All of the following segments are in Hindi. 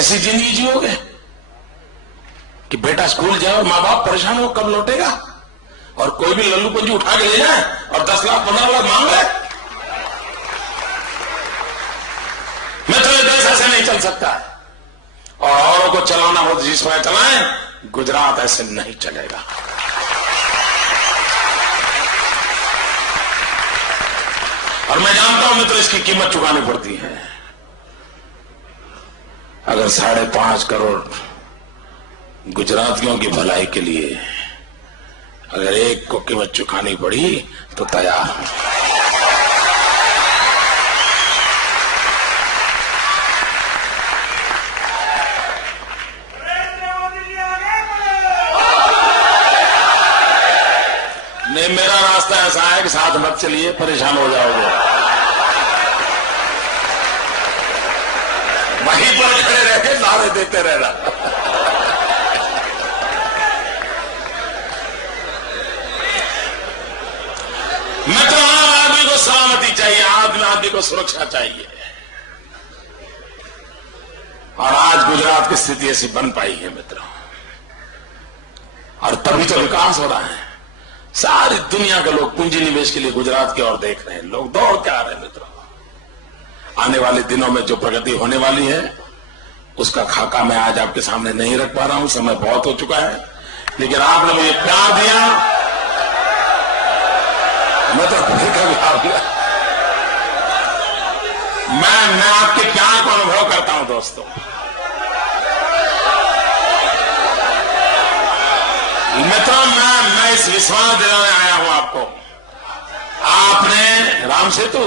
ऐसी जिंदगी जियोगे कि बेटा स्कूल जाए और माँ बाप परेशान हो कब लौटेगा, और कोई भी लल्लू पंजी उठा के ले जाए और 10 लाख 15 लाख मांग ले। मित्रों, ये देश ऐसे नहीं चल सकता है, और औरों को चलाना हो जिस पर चलाएं, गुजरात ऐसे नहीं चलेगा। और मैं जानता हूं मित्र, इसकी कीमत चुकानी पड़ती है। अगर 5.5 करोड़ गुजरातियों की भलाई के लिए अगर एक को कीमत चुकानी पड़ी तो तैयार हूं। नहीं, मेरा रास्ता ऐसा है कि साथ मत चलिए, परेशान हो जाओगे। वहीं पर खड़े रह के नारे देते रहना। मैं तो आम आदमी को सलामती चाहिए, आम आदमी को सुरक्षा चाहिए, और आज गुजरात की स्थिति ऐसी बन पाई है मित्रों, और तभी तो विकास हो रहा है। सारी दुनिया के लोग पूंजी निवेश के लिए गुजरात की ओर देख रहे हैं, लोग दौड़ के आ रहे हैं मित्रों। आने वाले दिनों में जो प्रगति होने वाली है उसका खाका मैं आज आपके सामने नहीं रख पा रहा हूं, समय बहुत हो चुका है, लेकिन आपने मुझे प्यार दिया, मैं तो मैं आपके प्यार को अनुभव करता हूं दोस्तों। मित्रों, मैं इस विश्वास दिलाने आया हूं आपको, आपने राम सेतु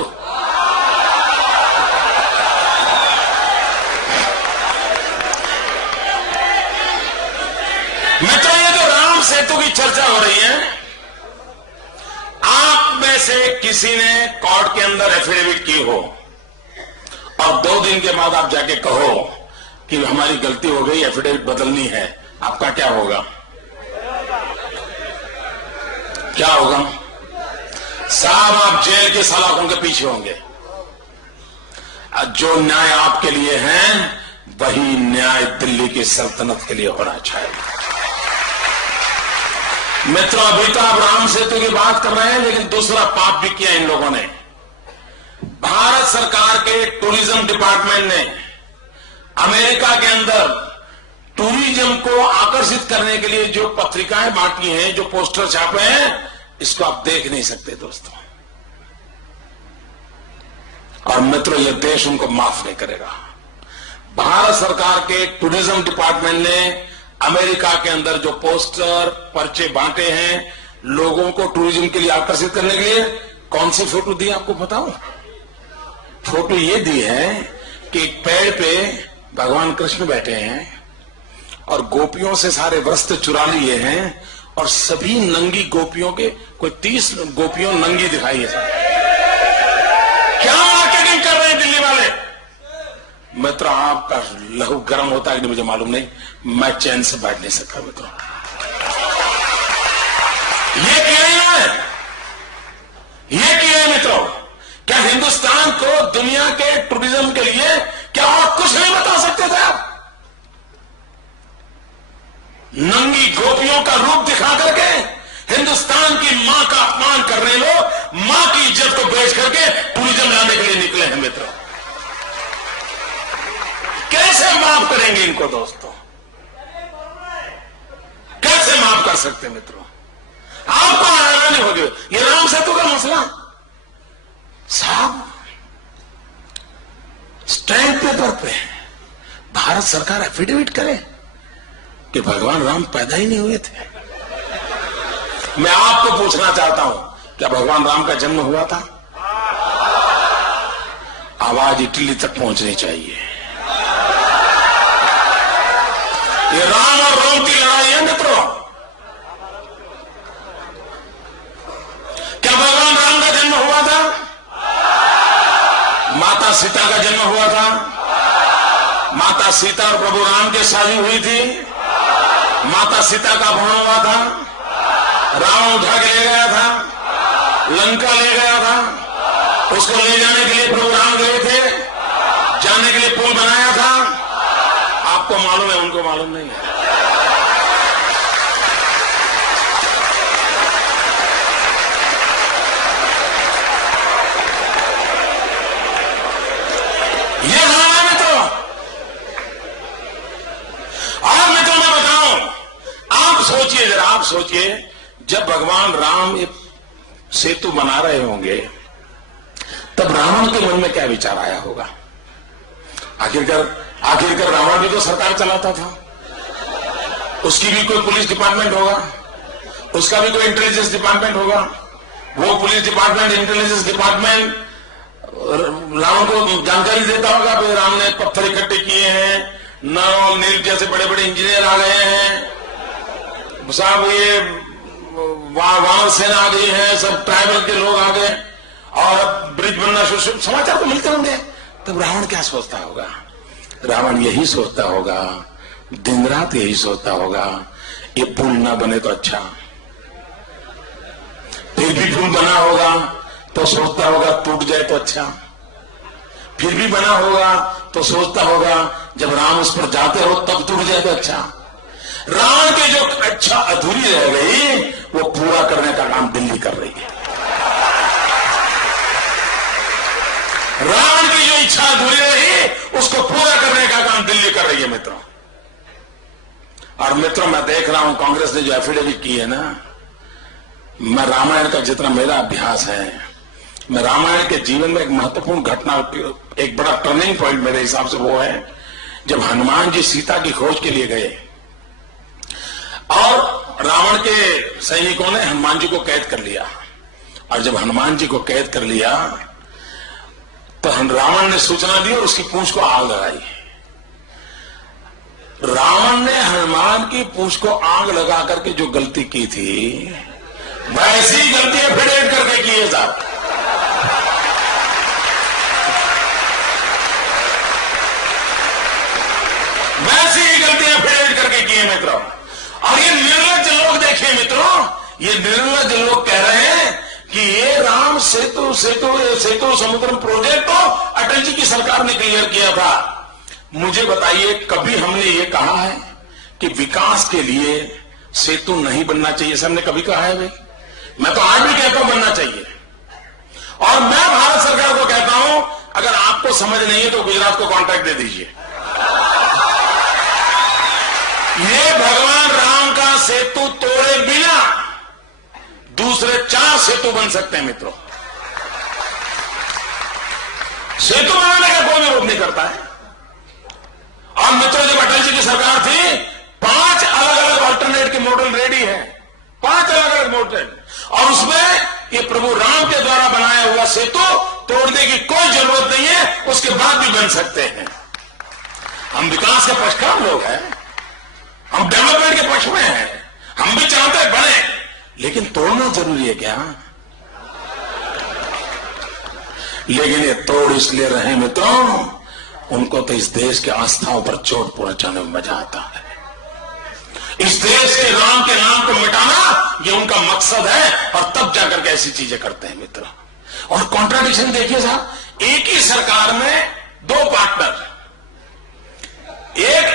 मित्रों, ये जो राम सेतु की चर्चा हो रही है, आप में से किसी ने कोर्ट के अंदर एफिडेविट की हो और 2 दिन के बाद आप जाके कहो कि हमारी गलती हो गई, एफिडेविट बदलनी है, आपका क्या होगा? क्या होगा साहब? आप जेल के सलाखों के पीछे होंगे। जो न्याय आपके लिए है वही न्याय दिल्ली की सल्तनत के लिए होना चाहिए। मित्रों, अभी तो आप राम सेतु की बात कर रहे हैं, लेकिन दूसरा पाप भी किया इन लोगों ने। भारत सरकार के टूरिज्म डिपार्टमेंट ने अमेरिका के अंदर टूरिज्म को आकर्षित करने के लिए जो पत्रिकाएं बांटी हैं, जो पोस्टर छापे हैं, इसको आप देख नहीं सकते दोस्तों। और मित्रों, यह देश उनको माफ नहीं करेगा। भारत सरकार के टूरिज्म डिपार्टमेंट ने अमेरिका के अंदर जो पोस्टर पर्चे बांटे हैं लोगों को टूरिज्म के लिए आकर्षित करने के लिए, कौन सी फोटो दी आपको बताऊं? फोटो ये दी है कि एक पेड़ पे भगवान कृष्ण बैठे हैं और गोपियों से सारे वस्त्र चुरा लिए हैं, और सभी नंगी गोपियों के, कोई 30 गोपियों नंगी दिखाई है। क्या मार्केटिंग कर रहे हैं दिल्ली वाले? मित्र, आपका लहू गर्म होता है कि नहीं मुझे मालूम नहीं, मैं चैन से बैठ नहीं सकता मित्रों। ये किया है, ये किया है मित्रों। क्या हिंदुस्तान को दुनिया के टूरिज्म के लिए क्या और कुछ नहीं बता सकते थे आप? नंगी गोपियों का रूप दिखा करके हिंदुस्तान की मां का अपमान कर रहे लोग मां की इज्जत को बेच करके टूरिज्म लाने के लिए निकले हैं मित्रों। कैसे माफ करेंगे इनको दोस्तों? कैसे माफ कर सकते मित्रों? आपको हैरानी होगी। ये राम सेतु का मसला साहब, स्टैंप पेपर पे भारत सरकार एफिडेविट करे कि भगवान राम पैदा ही नहीं हुए थे। मैं आपको पूछना चाहता हूं, क्या भगवान राम का जन्म हुआ था? आवाज इटली तक पहुंचनी चाहिए। ये राम और रोम की लड़ाई है मित्रों। क्या भगवान राम का जन्म हुआ था? माता सीता का जन्म हुआ था। माता सीता और प्रभु राम की शादी हुई थी। माता सीता का अपहरण हुआ था। रावण उठा के ले गया था, लंका ले गया था। उसको ले जाने के लिए प्रभु राम गए थे, जाने के लिए पुल बनाया था। आपको मालूम है, उनको मालूम नहीं है। ये है मित्रों। और मित्रों मैं बताऊं, आप सोचिए जरा, आप सोचिए, जब भगवान राम एक सेतु बना रहे होंगे तब रावण के मन में क्या विचार आया होगा। आखिरकार रावण भी तो सरकार चलाता था, उसकी भी कोई पुलिस डिपार्टमेंट होगा, उसका भी कोई इंटेलिजेंस डिपार्टमेंट होगा। वो police department, intelligence department Ravan को जानकारी देता होगा भाई राम ने पत्थर इकट्ठे किए हैं, नर और नील जैसे बड़े बड़े इंजीनियर आ गए हैं साहब, ये वानर सेना आ गई है, सब ट्राइबल के लोग आ गए और अब ब्रिज बनना शुरू, समाचार तो मिलते होंगे। तब रावण क्या सोचता होगा? रावण यही सोचता होगा, दिन रात यही सोचता होगा, ये पुल ना बने तो अच्छा। फिर भी पुल बना होगा तो सोचता होगा टूट जाए तो अच्छा। फिर भी बना होगा तो सोचता होगा जब राम उस पर जाते हो तब टूट जाए तो अच्छा। रावण की जो अच्छा अधूरी रह गई वो पूरा करने का काम दिल्ली कर रही है। रावण की जो इच्छा अधूरी रही उसको पूरा करने का काम दिल्ली कर रही है मित्रों। और मित्रों मैं देख रहा हूं कांग्रेस ने जो एफिडेविट की है ना, मैं रामायण का जितना मेरा अभ्यास है, मैं रामायण के जीवन में एक महत्वपूर्ण घटना, एक बड़ा टर्निंग पॉइंट मेरे हिसाब से वो है जब हनुमान जी सीता की खोज के लिए गए और रावण के सैनिकों ने हनुमान जी को कैद कर लिया। और जब हनुमान जी को कैद कर लिया तो रावण ने सूचना दी और उसकी पूंछ को आग लगाई। रावण ने हनुमान की पूंछ को आग लगा करके जो गलती की थी वैसी गलती एफिडेविट करके की है साहब। वैसी ही गलतियां एफिडेविट करके की है मित्रों। और ये निर्लज्ज लोग देखिए मित्रों, ये निर्लज्ज लोग कह रहे हैं कि ये राम सेतु समुद्र प्रोजेक्ट तो अटल जी की सरकार ने क्लियर किया था। मुझे बताइए कभी हमने ये कहा है कि विकास के लिए सेतु नहीं बनना चाहिए? सर ने कभी कहा है भाई? मैं तो आज भी कहता हूं बनना चाहिए। और मैं भारत सरकार को कहता हूं अगर आपको समझ नहीं है तो गुजरात को कॉन्ट्रैक्ट दे दीजिए। ये भगवान राम का सेतु तोड़े बिना दूसरे 4 सेतु बन सकते हैं मित्रों। सेतु बनाने का कोई विरोध नहीं करता है। और मित्रों जब अटल जी की सरकार थी 5 अलग अलग ऑल्टरनेट के मॉडल रेडी है, 5 अलग अलग मॉडल, और उसमें ये प्रभु राम के द्वारा बनाया हुआ सेतु तोड़ने की कोई जरूरत नहीं है, उसके बाद भी बन सकते हैं। हम विकास के पक्षकार लोग हैं, हम डेवलपमेंट के पक्ष में हैं, हम भी चाहते हैं बने, लेकिन तोड़ना जरूरी है क्या? लेकिन ये तोड़ इसलिए रहे मित्रों, उनको तो इस देश के आस्थाओं पर चोट पहुंचाने में मजा आता है। इस देश के राम के नाम को मिटाना ये उनका मकसद है, और तब जाकर के ऐसी चीजें करते हैं मित्र। और कॉन्ट्राडिक्शन देखिए साहब, एक ही सरकार में 2 पार्टनर, एक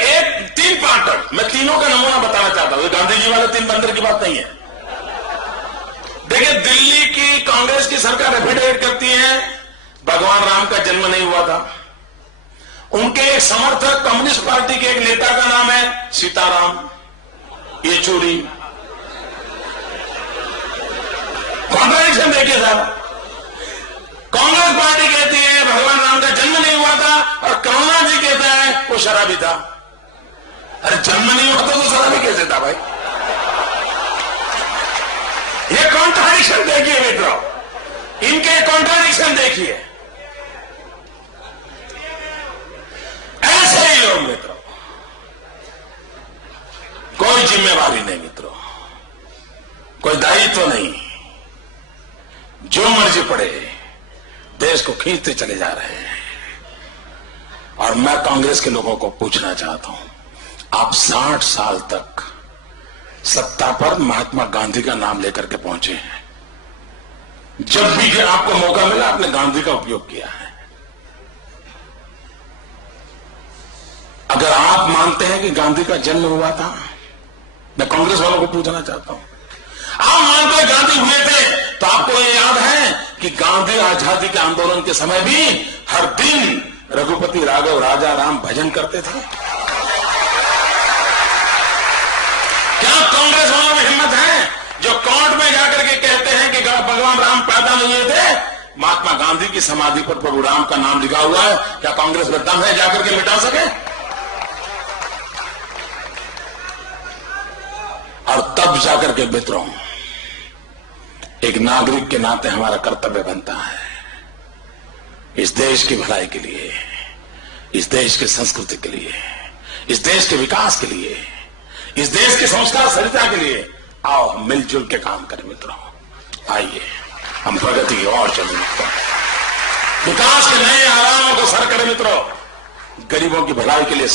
3 पार्टनर। मैं तीनों का नमूना बताना चाहता हूं, गांधी जी वाले 3 बंदर की बात नहीं है। देखिए दिल्ली की कांग्रेस की सरकार एफिडेविट करती है भगवान राम का जन्म नहीं हुआ था। उनके एक समर्थक कम्युनिस्ट पार्टी के एक नेता का नाम है सीताराम येचुरी। कॉन्ट्राडिक्शन देखिए साहब, कांग्रेस पार्टी कहती है भगवान राम का जन्म नहीं हुआ था और करुणा जी कहता है वो शराबी था। अरे जन्म नहीं हुआ तो शराबी कैसे था भाई? ये कॉन्ट्राडिक्शन देखिए मित्रों, इनके कॉन्ट्राडिक्शन देखिए। ऐसे ही लोग मित्रों, कोई जिम्मेवारी नहीं मित्रों, कोई दायित्व नहीं, जो मर्जी पड़े देश को खींचते चले जा रहे हैं। और मैं कांग्रेस के लोगों को पूछना चाहता हूं, आप 60 साल तक सत्ता पर महात्मा गांधी का नाम लेकर के पहुंचे हैं। जब भी आपको मौका मिला आपने गांधी का उपयोग किया है। अगर आप मानते हैं कि गांधी का जन्म हुआ था? मैं कांग्रेस वालों को पूछना चाहता हूं, आप मानते हैं गांधी हुए थे, तो आपको ये याद है कि गांधी आजादी के आंदोलन के समय भी हर दिन रघुपति राघव राजा राम भजन करते थे? क्या कांग्रेस वालों में हिम्मत है जो कोर्ट में जाकर के कहते हैं कि भगवान राम पैदा नहीं हुए थे, महात्मा गांधी की समाधि पर प्रभु राम का नाम लिखा हुआ है, क्या कांग्रेस में दम है जाकर के मिटा सके? और तब जाकर के मित्रों, एक नागरिक के नाते हमारा कर्तव्य बनता है इस देश की भलाई के लिए, इस देश की संस्कृति के लिए, इस देश के विकास के लिए, इस देश के संस्कार सरिता के लिए आओ हम मिलजुल के काम करें मित्रों। आइए हम प्रगति की ओर चलें मित्रों, विकास के नए आयामों को सर करें मित्रों, गरीबों की भलाई के लिए